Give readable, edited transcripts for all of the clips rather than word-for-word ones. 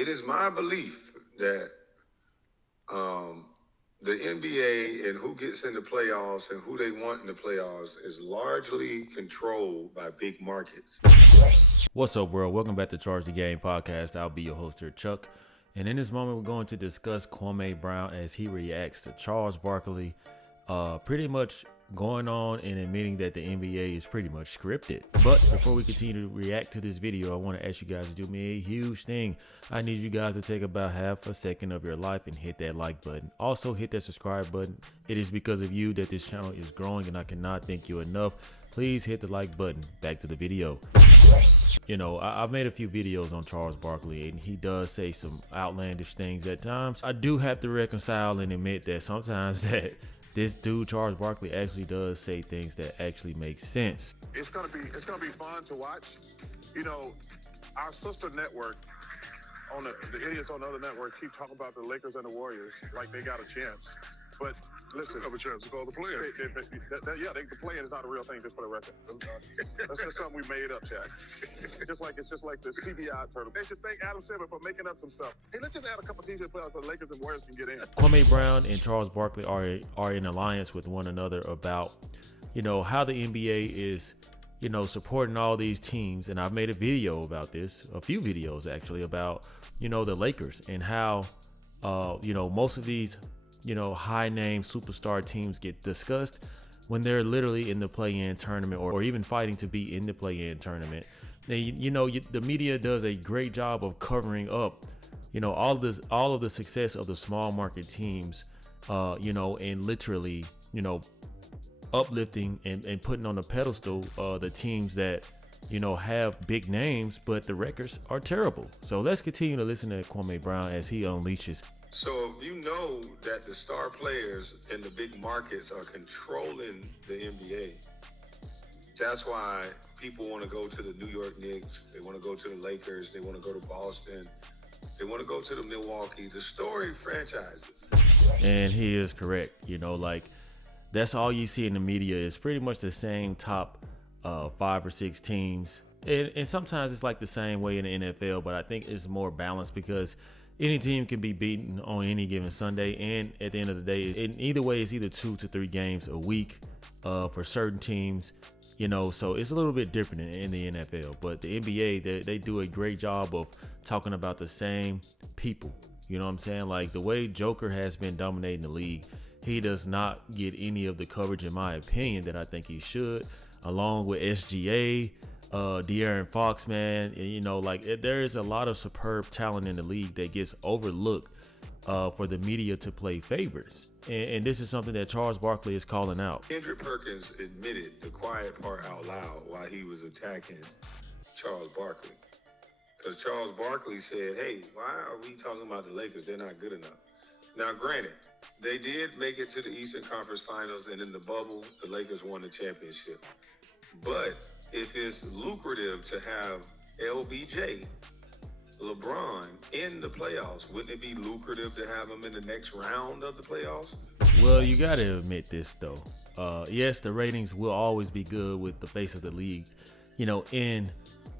It is my belief that the NBA and who gets in the playoffs and who they want in the playoffs is largely controlled by big markets. What's up, world? Welcome back to Charge the Game podcast. I'll be your host here, Chuck. And in this moment, we're going to discuss Kwame Brown as he reacts to Charles Barkley, pretty much going on and admitting that the NBA is pretty much scripted. But before we continue to react to this video, I want to ask you guys to do me a huge thing. I need you guys to take about half a second of your life and hit that like button. Also hit that subscribe button. It is because of you that this channel is growing, and I cannot thank you enough. Please hit the like button. Back to the video. You know, I've made a few videos on Charles Barkley, and he does say some outlandish things at times. I do have to reconcile and admit that sometimes that this dude, Charles Barkley, actually does say things that actually make sense. It's gonna be fun to watch. You know, our sister network on the idiots on the other network keep talking about the Lakers and the Warriors like they got a chance. But listen, have a chance to call the players. The playing is not a real thing, just for the record. That's just something we made up, Jack. It's just like the CBI turtle. They should thank Adam Silver for making up some stuff. Hey, let's just add a couple teams that play so the Lakers and Warriors can get in. Kwame Brown and Charles Barkley are in alliance with one another about, you know, how the NBA is, you know, supporting all these teams. And I've made a video about this, a few videos actually, about, you know, the Lakers and how, you know, most of these, you know, high name superstar teams get discussed when they're literally in the play-in tournament or even fighting to be in the play-in tournament. They, you know, the media does a great job of covering up, you know, all of the success of the small market teams, you know, and literally, you know, uplifting and putting on a pedestal the teams that, you know, have big names, but the records are terrible. So let's continue to listen to Kwame Brown as he unleashes. So you know that the star players in the big markets are controlling the NBA. That's why people want to go to the New York Knicks. They want to go to the Lakers. They want to go to Boston. They want to go to the Milwaukee, the storied franchises. And he is correct. You know, like, that's all you see in the media is pretty much the same top 5 or 6 teams. And sometimes it's like the same way in the NFL, but I think it's more balanced because any team can be beaten on any given Sunday, and at the end of the day, in either way, it's either 2 to 3 games a week for certain teams, you know, so it's a little bit different in the NFL. But the NBA, they do a great job of talking about the same people, you know what I'm saying? Like, the way Joker has been dominating the league, he does not get any of the coverage, in my opinion, that I think he should, along with SGA, De'Aaron Fox, man. You know, like, there is a lot of superb talent in the league that gets overlooked for the media to play favorites. And this is something that Charles Barkley is calling out. Kendrick Perkins admitted the quiet part out loud while he was attacking Charles Barkley. Because Charles Barkley said, hey, why are we talking about the Lakers? They're not good enough. Now, granted, they did make it to the Eastern Conference Finals, and in the bubble, the Lakers won the championship. But if it's lucrative to have LBJ, LeBron in the playoffs, wouldn't it be lucrative to have him in the next round of the playoffs? Well, you got to admit this, though. Yes, the ratings will always be good with the face of the league, you know, in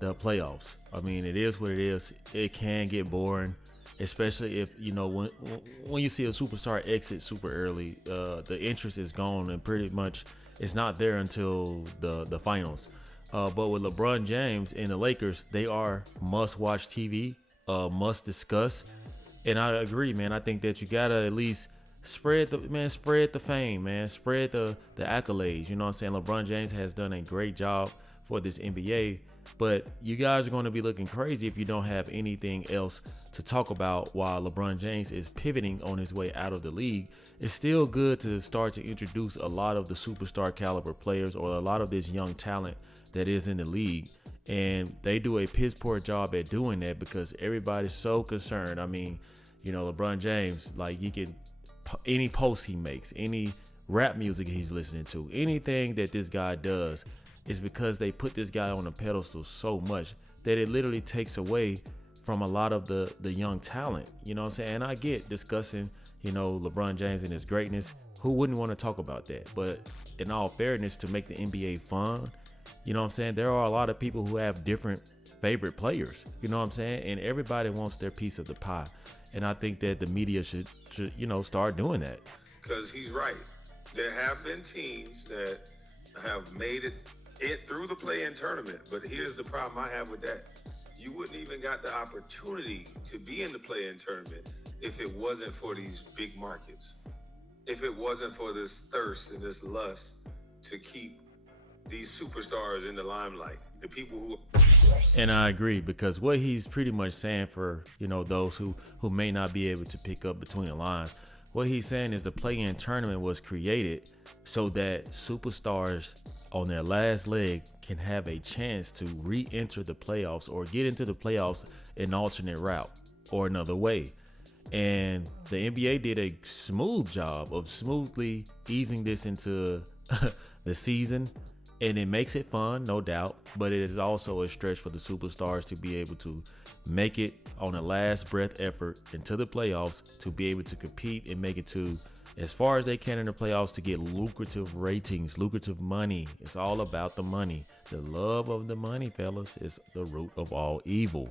the playoffs. I mean, it is what it is. It can get boring, especially if, you know, when you see a superstar exit super early, the interest is gone and pretty much it's not there until the finals. But with LeBron James and the Lakers, they are must-watch TV, must discuss. And I agree, man. I think that you gotta at least spread the fame, man. Spread the accolades. You know what I'm saying? LeBron James has done a great job for this NBA, but you guys are going to be looking crazy if you don't have anything else to talk about while LeBron James is pivoting on his way out of the league. It's still good to start to introduce a lot of the superstar caliber players or a lot of this young talent that is in the league, and they do a piss poor job at doing that because everybody's so concerned. I mean, you know, LeBron James, like, you can, any post he makes, any rap music he's listening to, anything that this guy does is because they put this guy on a pedestal so much that it literally takes away from a lot of the young talent. You know what I'm saying? And I get discussing, you know, LeBron James and his greatness. Who wouldn't want to talk about that? But in all fairness, to make the NBA fun, you know what I'm saying, there are a lot of people who have different favorite players. You know what I'm saying? And everybody wants their piece of the pie. And I think that the media should start doing that. Because he's right. There have been teams that have made it through the play-in tournament. But here's the problem I have with that. You wouldn't even got the opportunity to be in the play-in tournament if it wasn't for these big markets. If it wasn't for this thirst and this lust to keep these superstars in the limelight. The people who... And I agree, because what he's pretty much saying for, those who may not be able to pick up between the lines, what he's saying is the play-in tournament was created so that superstars on their last leg can have a chance to re-enter the playoffs or get into the playoffs an alternate route or another way. And the NBA did a smooth job of smoothly easing this into the season. And it makes it fun, no doubt, but it is also a stretch for the superstars to be able to make it on a last breath effort into the playoffs, to be able to compete and make it to as far as they can in the playoffs, to get lucrative ratings, lucrative money. It's all about the money. The love of the money, fellas, is the root of all evil.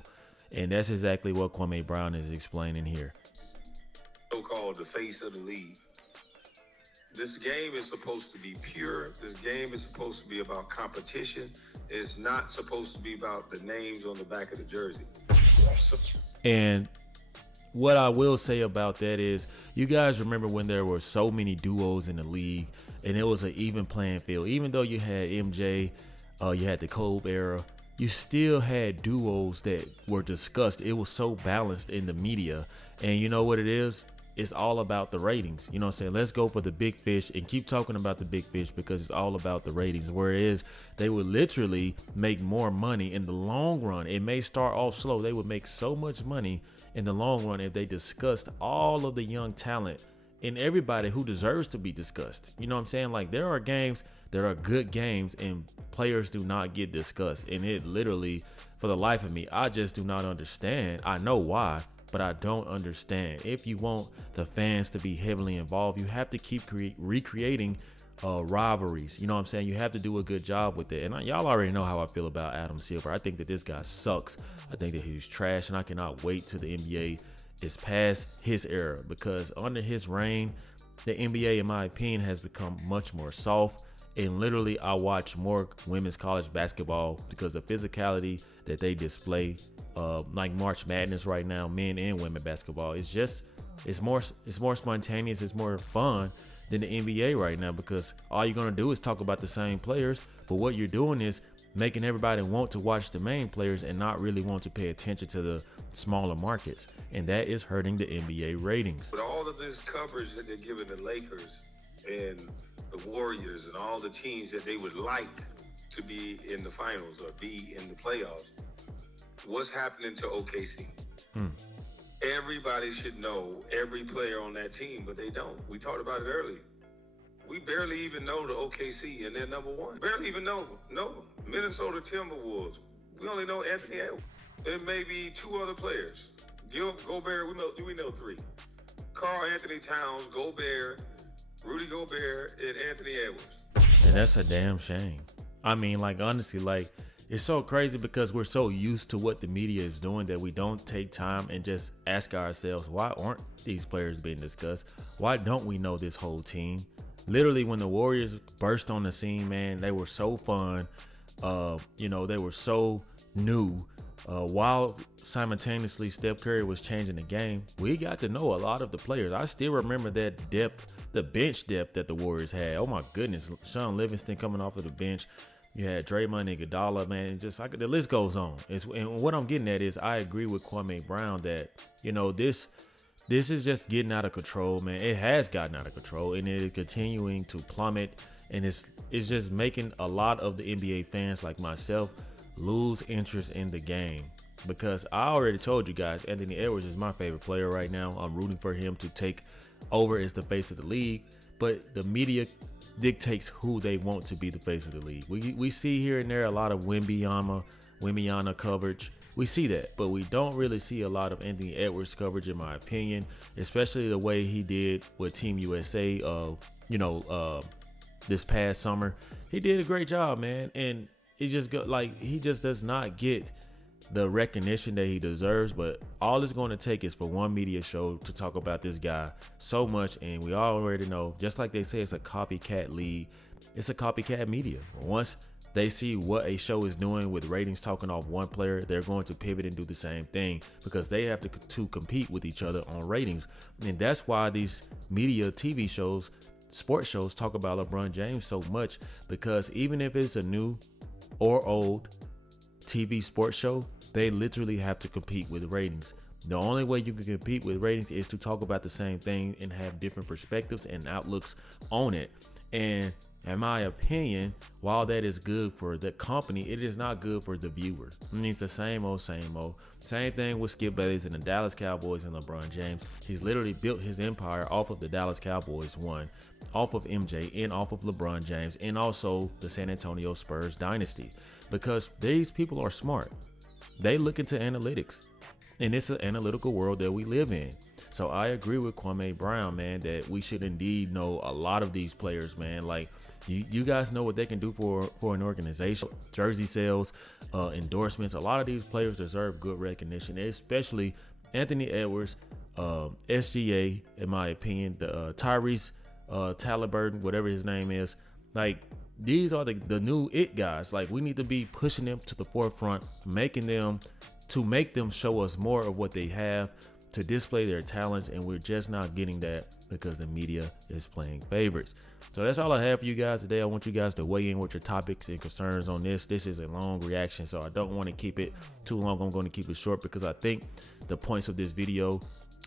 And that's exactly what Kwame Brown is explaining here. So-called the face of the league. This game is supposed to be pure. This game is supposed to be about competition. It's not supposed to be about the names on the back of the jersey. And what I will say about that is, you guys remember when there were so many duos in the league and it was an even playing field. Even though you had MJ, you had the Kobe era, you still had duos that were discussed. It was so balanced in the media. And you know what it is? It's all about the ratings. You know what I'm saying? Let's go for the big fish and keep talking about the big fish, because it's all about the ratings. Whereas they would literally make more money in the long run. It may start off slow. They would make so much money in the long run if they discussed all of the young talent and everybody who deserves to be discussed. You know what I'm saying? Like, there are games that are good games and players do not get discussed. And it literally, for the life of me, I just do not understand. I know why, but I don't understand. If you want the fans to be heavily involved, you have to keep recreating rivalries. You know what I'm saying? You have to do a good job with it. And y'all already know how I feel about Adam Silver. I think that this guy sucks. I think that he's trash, and I cannot wait till the NBA is past his era, because under his reign, the NBA, in my opinion, has become much more soft. And literally, I watch more women's college basketball because the physicality that they display, like March Madness right now, men and women basketball, it's more spontaneous, it's more fun than the NBA right now, because all you're gonna do is talk about the same players, but what you're doing is making everybody want to watch the main players and not really want to pay attention to the smaller markets, and that is hurting the NBA ratings. With all of this coverage that they're giving the Lakers and the Warriors and all the teams that they would like to be in the finals or be in the playoffs, what's happening to OKC? Everybody should know every player on that team, but they don't. We talked about it earlier. We barely even know the OKC, and they're number one. Barely even know them. Minnesota Timberwolves, we only know Anthony Edwards. There may be two other players. Gobert, we know three. Karl Anthony Towns, Gobert, Rudy Gobert, and Anthony Edwards. And that's a damn shame. I mean, like, honestly, like, it's so crazy because we're so used to what the media is doing that we don't take time and just ask ourselves, why aren't these players being discussed? Why don't we know this whole team? Literally, when the Warriors burst on the scene, man, they were so fun. They were so new. While simultaneously Steph Curry was changing the game, we got to know a lot of the players. I still remember that depth, the bench depth that the Warriors had. Oh my goodness, Sean Livingston coming off of the bench. You had Draymond and Iguodala, man. Just like the list goes on. And what I'm getting at is, I agree with Kwame Brown that this is just getting out of control, man. It has gotten out of control, and it is continuing to plummet. And it's just making a lot of the NBA fans like myself lose interest in the game, because I already told you guys, Anthony Edwards is my favorite player right now. I'm rooting for him to take over as the face of the league, but the media dictates who they want to be the face of the league. We see here and there a lot of Wembanyama coverage. We see that, but we don't really see a lot of Anthony Edwards coverage, in my opinion, especially the way he did with Team USA, this past summer. He did a great job, man. And it just he just does not get the recognition that he deserves, but all it's going to take is for one media show to talk about this guy so much, and we already know, just like they say, it's a copycat league. It's a copycat media. Once they see what a show is doing with ratings talking off one player, they're going to pivot and do the same thing because they have to compete with each other on ratings. And that's why these media TV shows, sports shows, talk about LeBron James so much, because even if it's a new or old TV sports show, they literally have to compete with ratings. The only way you can compete with ratings is to talk about the same thing and have different perspectives and outlooks on it. And in my opinion, while that is good for the company, it is not good for the viewer. I mean, it's the same old, same old. Same thing with Skip Bayless and the Dallas Cowboys and LeBron James. He's literally built his empire off of the Dallas Cowboys, one, off of MJ and off of LeBron James, and also the San Antonio Spurs dynasty, because these people are smart. They look into analytics, and it's an analytical world that we live in. So I agree with Kwame Brown, man, that we should indeed know a lot of these players, man. Like, you guys know what they can do for an organization. Jersey sales, endorsements. A lot of these players deserve good recognition, especially Anthony Edwards, SGA, in my opinion, the Tyrese Halliburton, whatever his name is. Like, these are the new it guys. Like, we need to be pushing them to the forefront, make them show us more of what they have, to display their talents, and we're just not getting that because the media is playing favorites. So that's all I have for you guys today. I want you guys to weigh in with your topics and concerns on this. This is a long reaction, so I don't want to keep it too long. I'm going to keep it short because I think the points of this video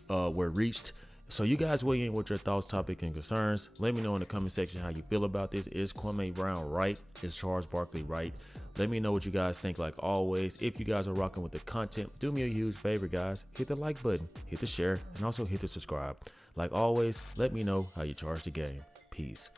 were reached. So you guys weigh in with your thoughts, topics, and concerns. Let me know in the comment section how you feel about this. Is Kwame Brown right? Is Charles Barkley right? Let me know what you guys think. Like always, if you guys are rocking with the content, do me a huge favor, guys. Hit the like button, hit the share, and also hit the subscribe. Like always, let me know how you charge the game. Peace.